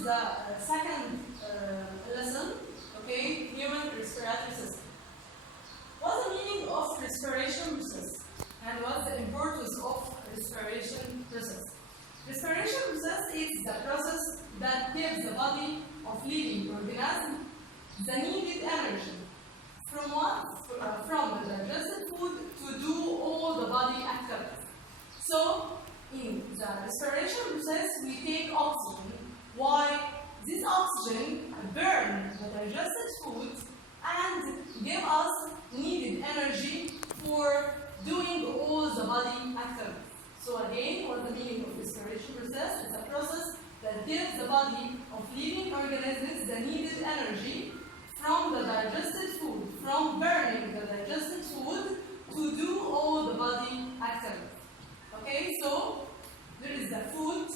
is the second lesson, okay, human respiratory system. What's the meaning of respiration process? And what's the importance of respiration process? Respiration process is the process that gives the body of living organism the needed energy from what? From the digested food to do all the body activities. So, in the respiration process, we take oxygen. Why? This oxygen burns the digested food and give us needed energy for doing all the body activities. So again, what's the meaning of respiration process? It's a process that gives the body of living organisms the needed energy from the digested food, from burning the digested food to do all the body activities. Okay, so there is the food,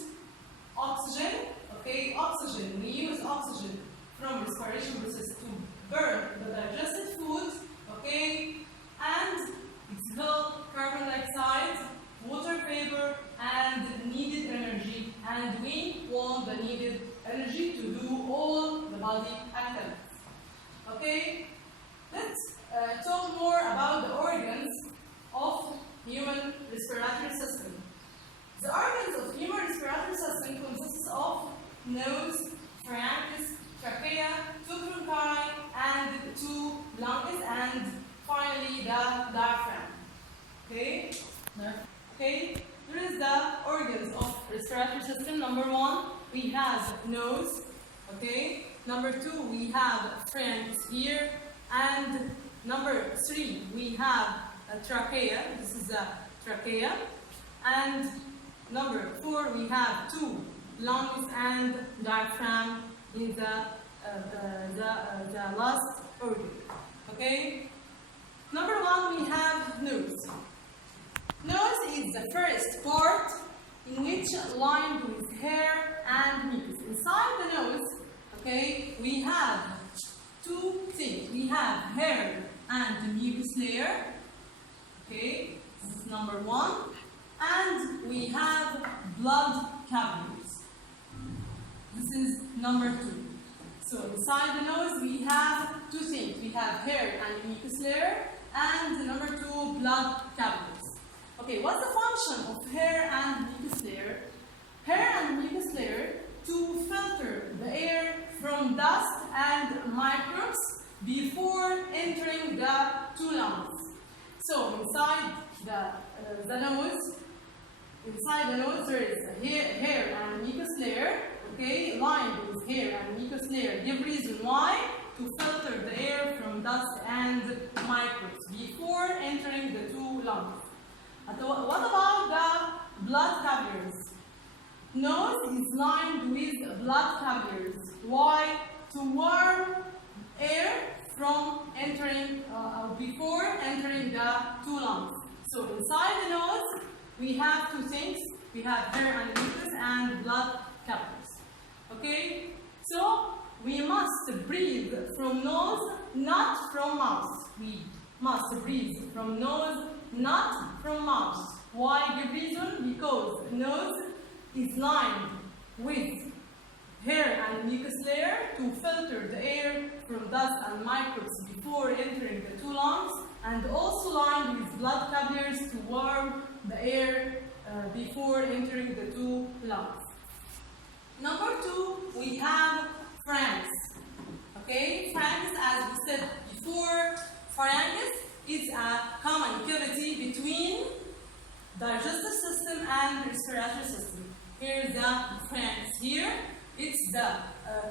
oxygen. Okay, oxygen. We use oxygen from respiration process to burn the digested food. Okay, and it's called carbon dioxide, water vapor, and needed energy. And we want the needed energy to do all the body activities. Okay, let's talk more about the organs of human respiratory system. The organs of human respiratory system consists of nose, pharynx, trachea, two bronchi, and two lungs, and finally the diaphragm. Okay? Okay? Here is the organs of respiratory system. Number one, we have nose. Okay? Number two, we have pharynx here, and number three, we have a trachea. This is the trachea, and number four, we have two lungs and diaphragm in the last organ. Okay. Number one, we have nose. Nose is the first part in which lined with hair and mucus. Inside the nose, okay, we have two things. We have hair and mucus layer. Okay, this is number one. And we have blood capillaries. This is number two. So inside the nose we have two things. We have hair and mucus layer, and number two, blood capillaries. Okay, what's the function of hair and mucus layer? Hair and mucus layer to filter the air from dust and microbes before entering the two lungs. So inside the nose, there is a hair and mucus layer, okay, lined with hair and mucus layer. Give reason why? To filter the air from dust and microbes before entering the two lungs. What about the blood capillaries? Nose is lined with blood capillaries. Why? To warm air from entering, before entering the two lungs. So inside the nose, we have two things. We have hair and mucus and blood capillaries. Okay? So we must breathe from nose, not from mouth. We must breathe from nose, not from mouth. Why? The reason? Because nose is lined with hair and mucus layer to filter the air from dust and microbes before entering the two lungs, and also lined with blood capillaries to warm the air before entering the two lungs. Number two, we have pharynx. Okay, pharynx, as we said before, pharynx is a common cavity between digestive system and respiratory system. Here is the pharynx. Here, it's the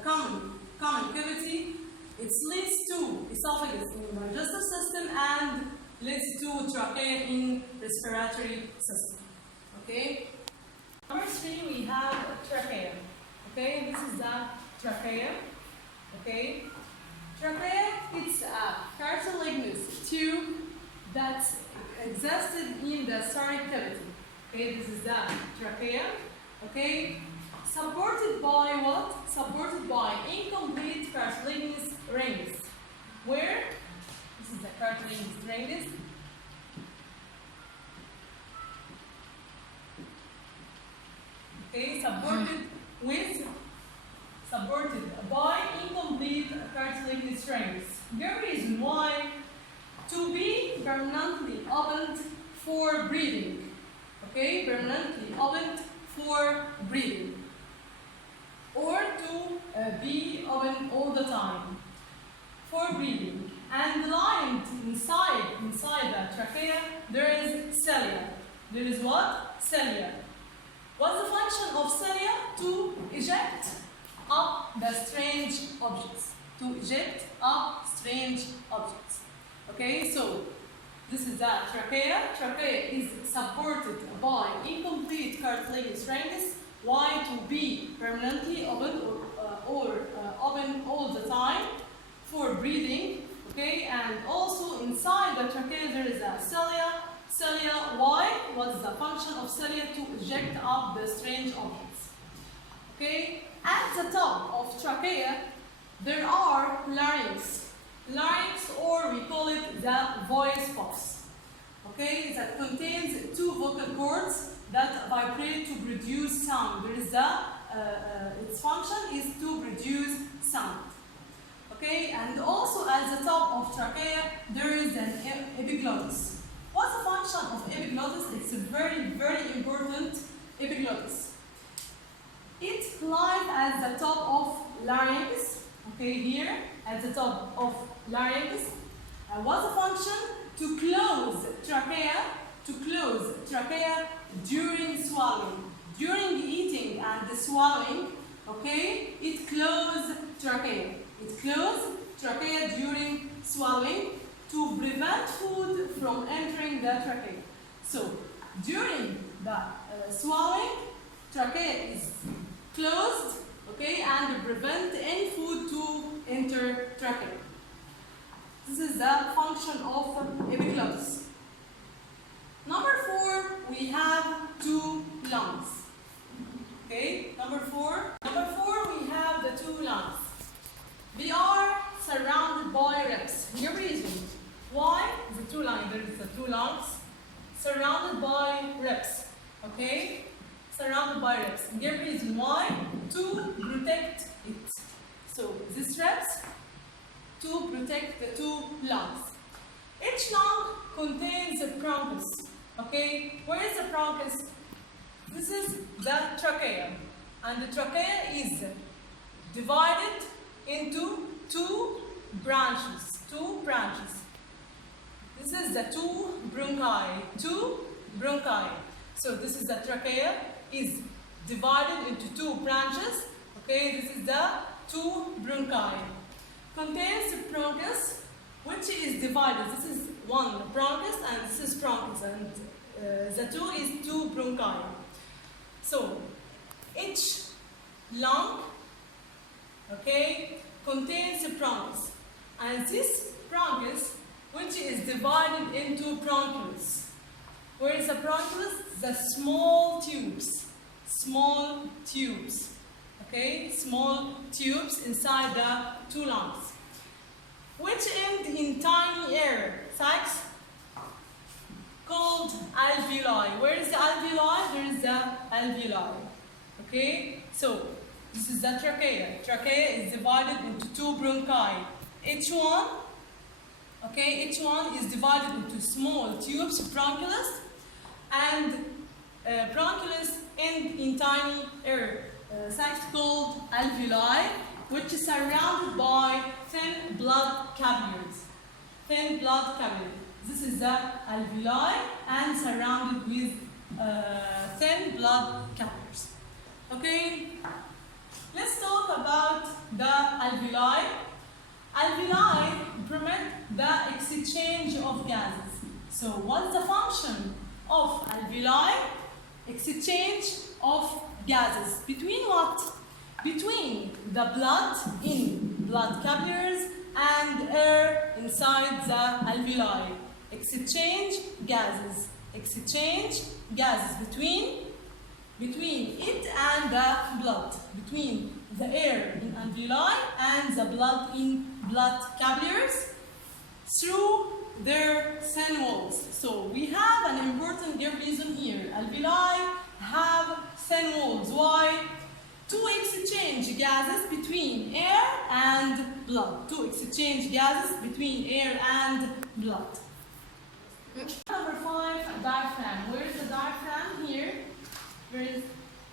common cavity. It leads to esophagus in the digestive system and leads to trachea in respiratory system. Okay. Number three, we have trachea. Okay, this is the trachea. Okay, trachea, it's a cartilaginous tube that existed in the stomach cavity. Okay, this is the trachea. Okay, supported by what? Supported by incomplete cartilaginous rings. Where? This is the cartilaginous rings. Okay, supported supported by incomplete cartilaginous strings. The reason why: to be permanently opened for breathing. Okay, permanently opened for breathing. Or to be open all the time for breathing. And lined inside the trachea, there is cilia. There is what? Cilia. What's the function of cilia? To eject up the strange objects. To eject up strange objects. Okay, so this is the trachea. Trachea is supported by incomplete cartilaginous strings. Why? To be permanently open or open all the time for breathing. Okay, and also inside the trachea there is a cilia. Cilia, why? What is the function of cilia? To eject up the strange objects. Okay, at the top of trachea there are larynx. Larynx, or we call it the voice box. Okay, that contains two vocal cords that vibrate to produce sound. There is its function is to produce sound. Okay, and also at the top of trachea there is an epiglottis. What's the function of epiglottis? It's a very, very important epiglottis. It lies at the top of larynx. Okay, here at the top of larynx. What's the function? To close trachea during swallowing. During eating and the swallowing, okay, it closes trachea. It closes trachea during swallowing to prevent food from entering the trachea. So, during the swallowing, trachea is closed, okay, and to prevent any food to enter trachea. This is the function of epiglottis. Number 4, we have two lungs. Okay, number 4, we have the two lungs. They are surrounded by ribs. The reason why the two lungs, there is the two lungs surrounded by ribs. Okay, surrounded by ribs. The reason why: to protect it. So these ribs to protect the two lungs. Each lung contains a bronchus. Okay, where is the bronchus? This is the trachea, and the trachea is divided into two branches. This is the two bronchi. So this is the trachea is divided into two branches. Okay, this is the two bronchi. Contains the bronchus, which is divided. This is one bronchus and this is bronchus, and the two is two bronchi. So each lung, okay, contains the bronchus, and this bronchus, which is divided into bronchioles. Where is the bronchioles? The small tubes, okay, small tubes inside the two lungs, which end in tiny air sacs called alveoli. Where is the alveoli? There is the alveoli. Okay, so this is the trachea. Trachea is divided into two bronchi. Each one is divided into small tubes, bronchioles, and bronchioles end in tiny air sacs called alveoli, which is surrounded by thin blood capillaries. This is the alveoli and surrounded with thin blood capillaries. Okay, let's talk about the alveoli. Alveoli permit the exchange of gases. So what's the function of alveoli? Exchange of gases. Between what? Between the blood in blood capillaries and air inside the alveoli. Exchange gases between it and the blood, between the air in alveoli and the blood in blood capillaries through their thin walls. So we have an important reason here. Alveoli have thin walls. Why? to exchange gases between air and blood. To exchange gases between air and blood. Number 5, diaphragm. Where is the diaphragm? Here. There is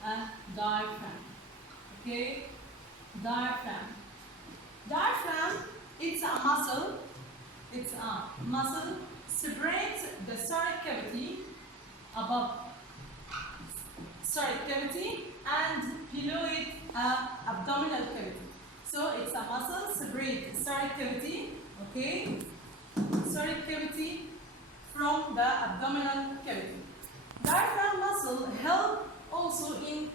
a diaphragm. Okay? Diaphragm. Diaphragm, it's a muscle. It's a muscle separates the thoracic cavity above thoracic cavity and below it abdominal cavity. So it's a muscle separates the thoracic cavity, okay? Thoracic cavity from the abdominal cavity. Diaphragm muscle help also in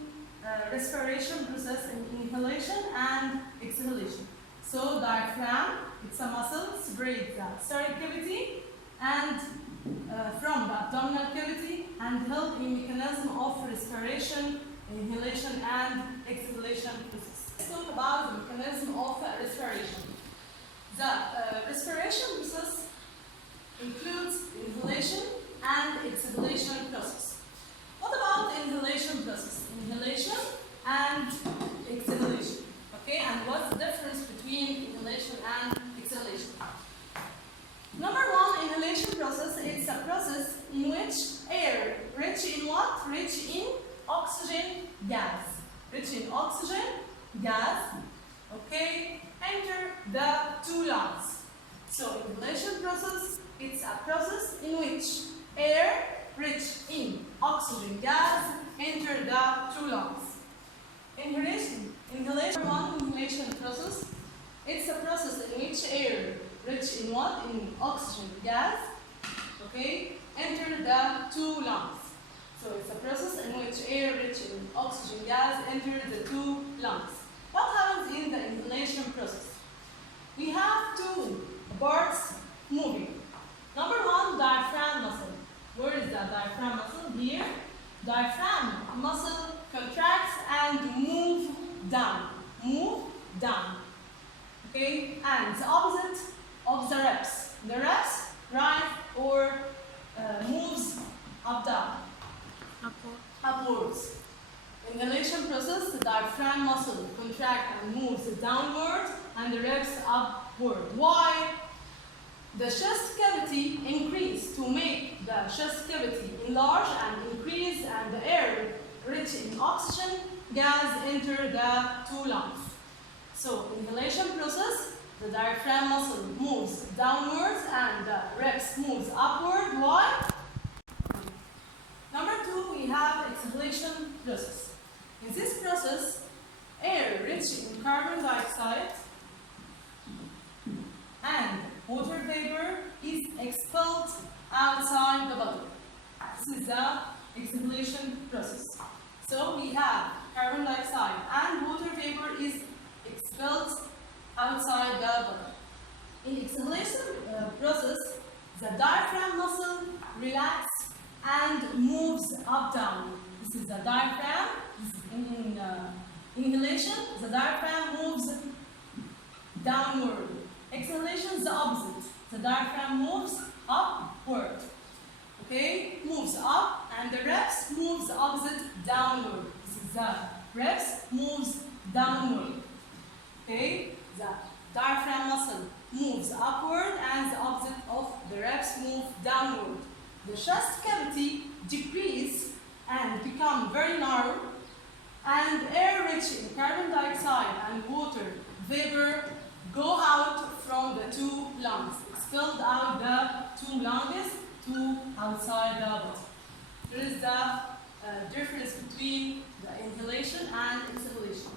respiration process, in inhalation and exhalation. So diaphragm, it's a muscle separates the thoracic cavity and from the abdominal cavity and help in mechanism of respiration, inhalation and exhalation process. Let's talk about the mechanism of respiration. The respiration process includes inhalation and exhalation process. What about inhalation process? Inhalation and exhalation. Okay, and what's the difference between inhalation and exhalation? Number 1, inhalation process. It's a process in which air rich in what? Rich in oxygen gas. Rich in oxygen gas. Okay, enter the 2 lungs. So inhalation process, it's a process in which air rich in oxygen gas enter the 2 lungs. Inhalation process, it's a process in which air rich in what? In oxygen gas, okay, enter the 2 lungs. So it's a process in which air rich in oxygen gas enter the 2 lungs. What happens in the inhalation process? We have 2 parts moving. Number 1, diaphragm muscle. Where is the diaphragm muscle? Here. Diaphragm muscle contracts and move down. Move down. Okay? And the opposite of the reps. The reps rise or moves up down. Upwards. Inhalation process, the diaphragm muscle contracts and moves downward and the reps upward. Why? The chest cavity increase to make the chest cavity enlarge and increase and the air rich in oxygen gas enter the 2 lungs. So inhalation process, the diaphragm muscle moves downwards and the reps moves upward. Why? Number 2, we have exhalation process. In this process, air rich in carbon dioxide and water vapor is expelled outside the body. This is the exhalation process. So we have carbon dioxide and water vapor is expelled outside the body. In exhalation process, the diaphragm muscle relaxes and moves up down. This is the diaphragm. In inhalation, the diaphragm moves downward. Exhalation is the opposite. The diaphragm moves upward. Okay? Moves up and the reps moves opposite downward. This is the reps moves downward. Okay? The diaphragm muscle moves upward and the opposite of the reps move downward. The chest cavity decrease and become very narrow and air rich in carbon dioxide and water vapor go out from the 2 lungs, expelled out the 2 lungs to outside the body. There is the difference between the inhalation and exhalation.